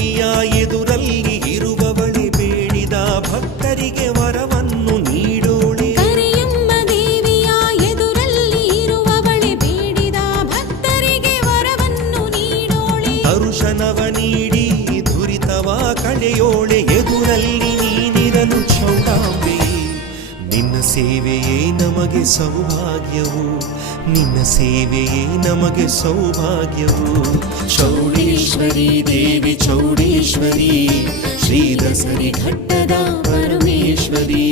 ದೇವಿಯ ಎದುರಲ್ಲಿ ಇರುವವಳೆ ಬೇಡಿದ ಭಕ್ತರಿಗೆ ವರವನ್ನು ನೀಡೋಳೆ. ಕರಿಯಮ್ಮ ದೇವಿಯ ಎದುರಲ್ಲಿ ಇರುವವಳೆ ಬೇಡಿದ ಭಕ್ತರಿಗೆ ವರವನ್ನು ನೀಡೋಳೆ. ದರ್ಶನವ ನೀಡಿ ದುರಿತವ ಕಳೆಯೋಳೆ, ಎದುರಲ್ಲಿ ನೀನಿರಲು ಚೌಡಾಂಬೆ. ನಿನ್ನ ಸೇವೆಯೇ ನಮಗೆ ಸೌಭಾಗ್ಯವು, ನಿನ್ನ ಸೇವೆಯೇ ನಮಗೆ ಸೌಭಾಗ್ಯವು. ಚೌಡೇಶ್ವರಿ ದೇವಿ ಚೌಡೇಶ್ವರಿ, ಶ್ರೀ ದಸರಿ ಘಟ್ಟದ ಪರಮೇಶ್ವರಿ.